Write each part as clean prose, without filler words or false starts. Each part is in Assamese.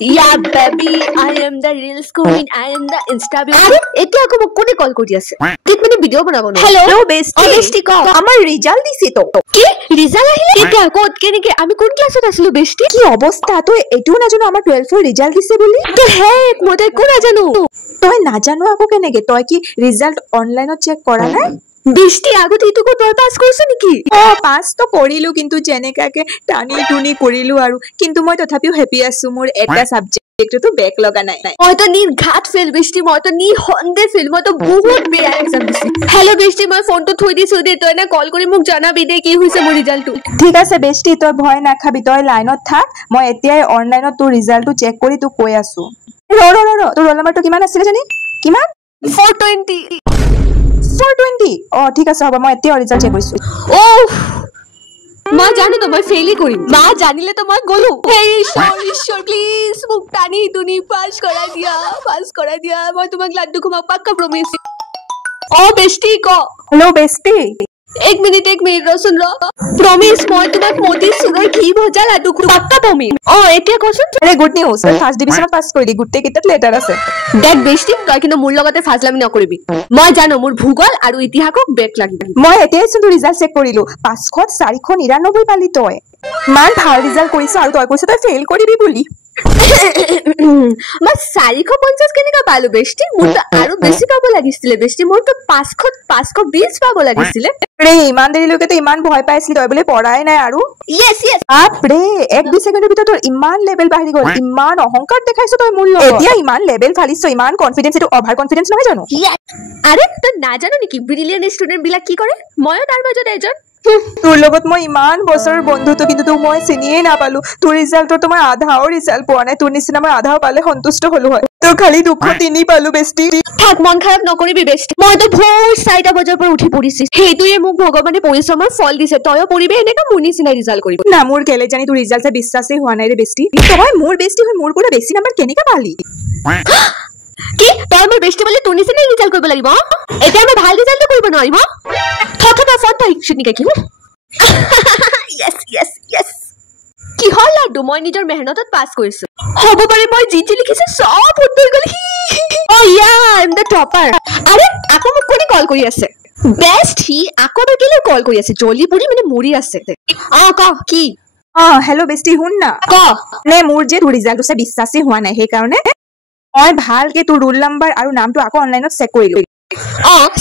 Yeah, baby, I am the Reels queen. I am the Insta beauty. এতিয়া আকৌ মোক কোনে কল কৰি আছে? ঠিক মানে ভিডিও বনাব ন। হেল্ল বেষ্টি ক আমাৰ ৰিজাল্ট দিছে তো কি ৰিজাল্ট আহিলে? এতিয়া ক'ত কেনেকে আমি কোন ক্লাছত আছিলো বেষ্টি? কি অৱস্থা তই এটোও নাজানো আমাৰ 12ৰ ৰিজাল্ট দিছে বুলি তো হেক মই তো একো নাজানো। তই নাজানো আকৌ কেনেকে তই কি ৰিজাল্ট অনলাইনত চেক কৰা নাই বেষ্টি আগতে ইটো তই পাছ কৰিছ নেকি? পাছ তো কৰিলো কিন্তু যেনেকাকে টানি টুনি কৰিলো আৰু কিন্তু মই তথাপিও হেপি আছো মোৰ এটা সাবজেক্টটো বেক লগা নাই মই তো নিৰ্ঘাত ফেল বেষ্টি মই তো নিহন্দে ফেল মই তো বহুত বেয়া এক্সাম দিছি। হেল্ল বেষ্টি মই ফোনটো থৈ দিছো দে তই না কল কৰি মোক জনাবি দে কি হৈছে মোৰ ৰিজাল্টটো। ঠিক আছে বেষ্টি তই ভয় নাখাবি তই লাইনত থাক মই এতিয়াই অনলাইনত তোৰ ৰিজাল্টটো চেক কৰি তোক কৈ আছো ৰ তোৰ ৰোল নাম্বাৰটো কিমান আছিল জানি কিমান 420 ঠিক আছে হ'ব মই এতিয়া ৰিজাল্ট চেক কৰিছো মই জানো তো মই ফেইলি কৰিম মা জানিলে তো মই গলো হে ঈশ্বৰ প্লিজ মোক টানি টুনি পাছ কৰাই দিয়া মই তোমাক লাড্ডু খুমাও পাক্কা প্ৰমিস বেষ্টি ক হেল্ল বেষ্টি एक मिनिट रसुन रो प्रॉमिस মই তোমাক মোদি সুৰৰ ঘি ভজা লাড্ডু পাক্কা প্ৰমিস এতিয়া কচোন আৰে গুড নিউজ ফাৰ্স্ট ডিভিজনত পাছ কৰিলি গুটে কিটাত লেটাৰ আছে দেখ বেষ্টি তই কিন্তু মোৰ লগতে ফাজলামি নকৰিবি মই জানো মোৰ ভূগোল আৰু ইতিহাসক বেক লাগিব মই এতিয়াই চোন ৰিজাল্ট চেক কৰিলো 599 পালি তই মান ভাল ৰিজাল্ট কৰিছ আৰু তই কৈছ তই ফেইল কৰিবি বুলি মই 450 কেনেকা পালো বেষ্টি মোৰ তো আৰু বেছি পাব লাগিছিলে বেষ্টি মোৰ তো 520 পাব লাগিছিলে ৰে ইমান দেৰিলৈকে তো ইমান ভয় পাইছিলি তই বুলি পঢ়াই নাই আৰু ইয়েস আপৰে 1-2 সেকেন্ডৰ ভিতৰত তোৰ ইমান লেভেল বাঢ়ি গ'ল ইমান অহংকাৰ দেখাইছ তই মোৰ লগত এতিয়া ইমান লেভেল ফালিছ ইমান কনফিডেন্স এটো অভাৰ কনফিডেন্স নহয় জানো আৰে তই নাজানো নেকি ব্ৰিলিয়ান্ট ষ্টুডেন্ট বিলাক কি কৰে ময়ো তাৰ মাজত এজন তোৰ লগত মই ইমান বছৰৰ বন্ধুটো কিন্তু তোক মই চিনিয়ে নাপালো তোৰ ৰিজাল্টৰ তোমাৰ আধাও ৰিজাল্ট পোৱা নাই তোৰ নিচিনা মই আধাও পালে সন্তুষ্ট হলো হয় তোৰ খালি 203 পালো বেষ্টি থাক মন খাৰাপ নকৰিবি বেষ্টি মই তো ভোৰ 4টা বজাৰ পৰা উঠি পৰিছি হেতুয়ে মোক ভগৱানে পৰিশ্ৰমৰ ফল দিছে তয়ো পৰিবে এনেকা মোৰ নিচিনা ৰিজাল্ট কৰিব না মোৰ কেলে জানি তোৰ ৰিজাল্টে বিশ্বাসই হোৱা নাই ৰে বেষ্টি তই মোৰ বেষ্টি হৈ মোৰ পৰা বেছি নম্বৰ কেনেকা পালি কি তই মোৰ বেষ্টি বলি তোৰ নিচিনা ৰিজাল্ট কৰিব লাগিব এতিয়া মই ভাল ৰিজাল্ট কৰিব নোৱাৰিম থথা ফট পাইছিনি কি yes কি হল লাড্ডু মই নিজৰ মেহনতত পাস কৰিছো হ'ব পাৰে মই যি লিখিছে সব ফুট হৈ গলি আই এম দ্য টপাৰ আৰে আকৌ মোক কোনে কল কৰি আছে বেষ্ট হি আকৌ কেলে কল কৰি আছে জলি পুৰি মানে মৰি আছে ক কি হেল্ল বেষ্টি শুন না ক নে মোৰ যে তোৰ ৰিজাল্টটো সে বিশ্বাসই হোৱা নাই সেই কাৰণে মই ভালকে তোৰ ৰোল নাম্বাৰ আৰু নামটো আকৌ অনলাইনত চেক কৰিলো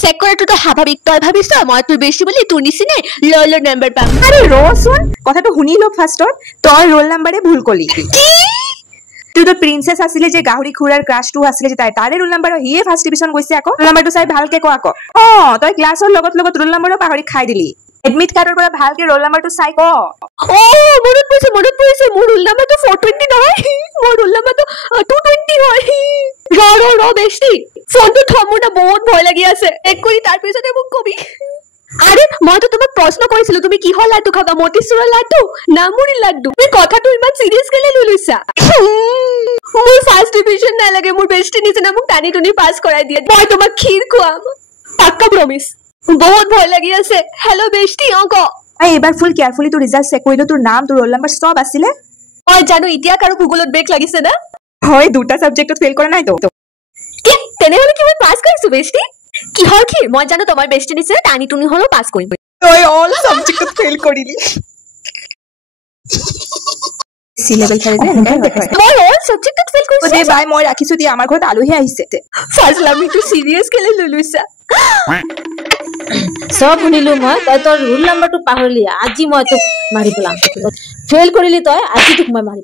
চেক কৰাটো তো স্বাভাৱিক তই ভাবিছ মই তোৰ বেষ্টি বুলি তোৰ নিচিনা ল নাম্বাৰ পাম আৰে ৰচোন কথাটো শুনি ল ফাৰ্ষ্টত তই ৰোল নাম্বাৰে ভুল কলি কি তুই তো প্ৰিন্সেছ আছিলে যে গাহৰি খুৰাৰ ক্ৰাশটো আছিলে যে তাৰে ৰোল নাম্বাৰ হিয়ে ফাৰ্স্ট ডিভিজন গৈছে আকৌ ৰোল নাম্বাৰটো চাই ভালকে ক আকৌ তই ক্লাছৰ লগত ৰোল নাম্বাৰো পাহৰি খাই দিলি এডমিট কাৰ্ডৰ পৰা ভালকে ৰোল নাম্বাৰটো চাই ক মনত পৰিছে মোৰ ৰোল নাম্বাৰটো 420 নহয় মোৰ ৰোল নাম্বাৰটো 220 হয় ৰ বেষ্টি ফোনটো থমু না বহুত ভয় লাগি আছে এক কৰি তাৰ পিছতে মোক কবি আৰে মই তো তোমাক প্ৰশ্ন কৰিছিলো তুমি কি হল লাড্ডু খাবা মতিচুৰৰ লাড্ডু না মুড়ি লাড্ডু তুমি কথাটো ইমান সিৰিয়াস কেলে লইছা মোৰ ফাৰ্স্ট ডিভিজন না লাগে মোৰ বেষ্টি নিচিনা মোক টানি টুনি পাস কৰাই দিয়ে মই তোমাক ক্ষীৰ খুৱাম পাক্কা প্ৰমিস বহুত ভয় লাগি আছে হেল্ল বেষ্টি ক এবাৰ ফুল কেয়াৰফুলি তোৰ ৰিজাল্ট চেক কৰিলো তোৰ নাম তোৰ ৰোল নাম্বাৰ সব আছিলে মই জানো ইতিয়া কাৰো ভূগোলত ব্ৰেক লাগিছে না হয় দুটা সাবজেক্টত ফেল কৰা নাই তো কি তেনেহলে কি মই পাস কৰিছো বেষ্টি কি হল কি মই জানো তোমাৰ বেষ্টি নিছে টানি টুনি হলো পাস কৰিম তই অল সাবজেক্টত ফেল কৰিলি সি লেভেল খাইছে এনেকা দেখাই মই অল সাবজেক্টত ফেল কৰিছো দে ভাই মই ৰাখিছো দি আমাৰ ঘৰত আলুহে আহিছে ফাজলামি টু সিৰিয়াস কেলে ললুইছা সব শুনিলো মই তই তোৰ ৰোল নাম্বাৰটো পাহৰিলি আজি মই তোক মাৰি পেলাম ফেল কৰিলি তই আজি তোক মই মাৰি